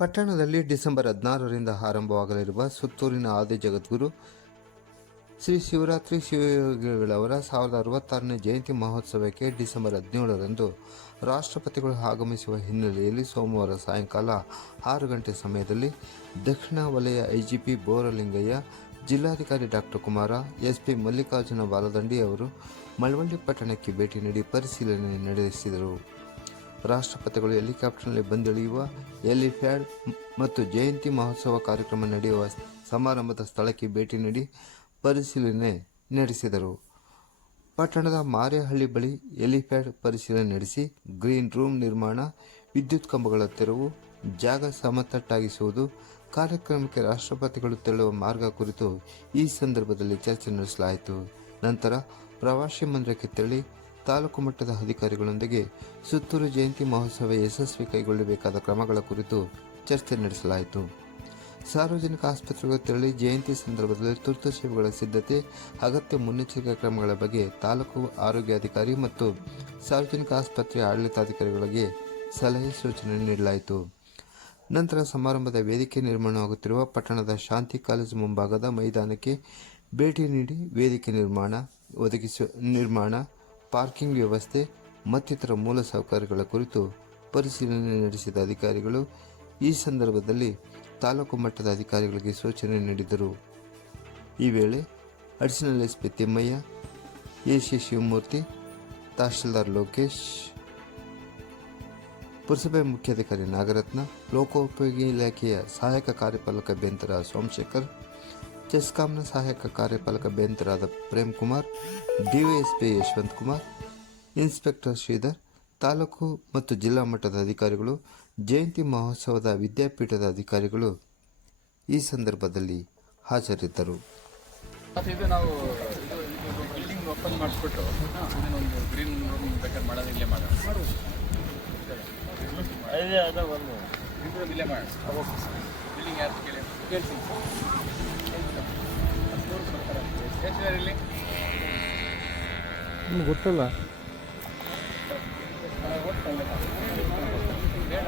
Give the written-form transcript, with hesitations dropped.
ಪಟ್ಟಣದಲ್ಲಿ ಡಿಸೆಂಬರ್ 16ರಿಂದ ಆರಂಭವಾಗಲಿರುವ ಸುತ್ತೂರಿನ ಆದಿ ಜಗದ್ಗುರು ಶ್ರೀ ಶಿವರಾತ್ರಿ ಶಿವಯೋಗಿಗಳವರ 1066ನೇ ಜಯಂತಿ ಮಹೋತ್ಸವಕ್ಕೆ ಡಿಸೆಂಬರ್ 17ರಂದು ರಾಷ್ಟ್ರಪತಿಗಳು ಆಗಮಿಸುವ ಹಿನ್ನೆಲೆಯಲ್ಲಿ ಸೋಮವಾರ ಸಾಯಂಕಾಲ 6 ಗಂಟೆ ಸಮಯದಲ್ಲಿ ದಕ್ಷಿಣ ವಲಯ ಐಜಿಪಿ ಬೋರಲಿಂಗಯ್ಯ, ಜಿಲ್ಲಾಧಿಕಾರಿ ಡಾಕ್ಟರ್ ಕುಮಾರ, ಎಸ್ಪಿ ಮಲ್ಲಿಕಾರ್ಜುನ ಬಾಲದಂಡಿ ಅವರು ಮಳವಳ್ಳಿ ಪಟ್ಟಣಕ್ಕೆ ಭೇಟಿ ನೀಡಿ ಪರಿಶೀಲನೆ ನಡೆಸಿದರು. ರಾಷ್ಟ್ರಪತಿಗಳು ಹೆಲಿಕಾಪ್ಟರ್ನಲ್ಲಿ ಬಂದಿಳಿಯುವ ಹೆಲಿಪ್ಯಾಡ್ ಮತ್ತು ಜಯಂತಿ ಮಹೋತ್ಸವ ಕಾರ್ಯಕ್ರಮ ನಡೆಯುವ ಸಮಾರಂಭದ ಸ್ಥಳಕ್ಕೆ ಭೇಟಿ ನೀಡಿ ಪರಿಶೀಲನೆ ನಡೆಸಿದರು. ಪಟ್ಟಣದ ಮಾರೇಹಳ್ಳಿ ಬಳಿ ಹೆಲಿಪ್ಯಾಡ್ ಪರಿಶೀಲನೆ ನಡೆಸಿ ಗ್ರೀನ್ ರೂಮ್ ನಿರ್ಮಾಣ, ವಿದ್ಯುತ್ ಕಂಬಗಳ ತೆರವು, ಜಾಗ ಸಮತಟ್ಟಾಗಿಸುವುದು, ಕಾರ್ಯಕ್ರಮಕ್ಕೆ ರಾಷ್ಟ್ರಪತಿಗಳು ತೆರಳುವ ಮಾರ್ಗ ಕುರಿತು ಈ ಸಂದರ್ಭದಲ್ಲಿ ಚರ್ಚೆ ನಡೆಸಲಾಯಿತು. ನಂತರ ಪ್ರವಾಸಿ ಮಂದಿರಕ್ಕೆ ತೆರಳಿ ತಾಲೂಕು ಮಟ್ಟದ ಅಧಿಕಾರಿಗಳೊಂದಿಗೆ ಸುತ್ತೂರು ಜಯಂತಿ ಮಹೋತ್ಸವ ಯಶಸ್ವಿ ಕೈಗೊಳ್ಳಬೇಕಾದ ಕ್ರಮಗಳ ಕುರಿತು ಚರ್ಚೆ ನಡೆಸಲಾಯಿತು. ಸಾರ್ವಜನಿಕ ಆಸ್ಪತ್ರೆಗೆ ತೆರಳಿ ಜಯಂತಿ ಸಂದರ್ಭದಲ್ಲಿ ತುರ್ತು ಸೇವೆಗಳ ಸಿದ್ಧತೆ, ಅಗತ್ಯ ಮುನ್ನೆಚ್ಚರಿಕಾ ಕ್ರಮಗಳ ಬಗ್ಗೆ ತಾಲೂಕು ಆರೋಗ್ಯಾಧಿಕಾರಿ ಮತ್ತು ಸಾರ್ವಜನಿಕ ಆಸ್ಪತ್ರೆ ಆಡಳಿತಾಧಿಕಾರಿಗಳಿಗೆ ಸಲಹೆ ಸೂಚನೆ ನೀಡಲಾಯಿತು. ನಂತರ ಸಮಾರಂಭದ ವೇದಿಕೆ ನಿರ್ಮಾಣವಾಗುತ್ತಿರುವ ಪಟ್ಟಣದ ಶಾಂತಿ ಕಾಲೇಜು ಮುಂಭಾಗದ ಮೈದಾನಕ್ಕೆ ಭೇಟಿ ನೀಡಿ ವೇದಿಕೆ ನಿರ್ಮಾಣ, ಪಾರ್ಕಿಂಗ್ ವ್ಯವಸ್ಥೆ ಮತ್ತಿತರ ಮೂಲ ಸೌಕರ್ಯಗಳ ಕುರಿತು ಪರಿಶೀಲನೆ ನಡೆಸಿದ ಅಧಿಕಾರಿಗಳು ಈ ಸಂದರ್ಭದಲ್ಲಿ ತಾಲೂಕು ಮಟ್ಟದ ಅಧಿಕಾರಿಗಳಿಗೆ ಸೂಚನೆ ನೀಡಿದರು. ಈ ವೇಳೆ additional SP Thimmaiah, AC Shivamurthy, ತಹಶೀಲ್ದಾರ್ ಲೋಕೇಶ್, ಪುರಸಭೆ ಮುಖ್ಯಾಧಿಕಾರಿ ನಾಗರತ್ನ, ಲೋಕೋಪಯೋಗಿ ಇಲಾಖೆಯ ಸಹಾಯಕ ಕಾರ್ಯಪಾಲಕ ಅಭಿಯಂತರ ಸೋಮಶೇಖರ್, ಚೆಸ್ಕಾಂನ ಸಹಾಯಕ ಕಾರ್ಯಪಾಲಕ ಅಭಿಯಂತರಾದ ಪ್ರೇಮ್ ಕುಮಾರ್, ಡಿವೈಎಸ್ಪಿ ಯಶವಂತ್ ಕುಮಾರ್, ಇನ್ಸ್ಪೆಕ್ಟರ್ ಶ್ರೀಧರ್, ತಾಲೂಕು ಮತ್ತು ಜಿಲ್ಲಾ ಮಟ್ಟದ ಅಧಿಕಾರಿಗಳು, ಜಯಂತಿ ಮಹೋತ್ಸವದ ವಿದ್ಯಾಪೀಠದ ಅಧಿಕಾರಿಗಳು ಈ ಸಂದರ್ಭದಲ್ಲಿ ಹಾಜರಿದ್ದರು. ಇದು ನಾವು ಬಿಲ್ಡಿಂಗ್ ಓಪನ್ ಮಾಡಿಸ್ಬಿಟ್ಟು ಇದನ್ನೊಂದು ಗ್ರೀನ್ ರೂಮ್ ಬೇಕಾದ್ರೆ ಮಾಡೋದು ಇಲ್ಲೇ ಮಾಡೋಣ. ಇಲ್ಲೇ ಮಾಡೋಣ. ಬಿಲ್ಡಿಂಗ್ ಯಾರು ಕೇಳ್ತೀನಿ ಇಲ್ಲಿ ನಿಮ್ಗೆ ಗೊತ್ತಲ್ಲ. ಹೇಳ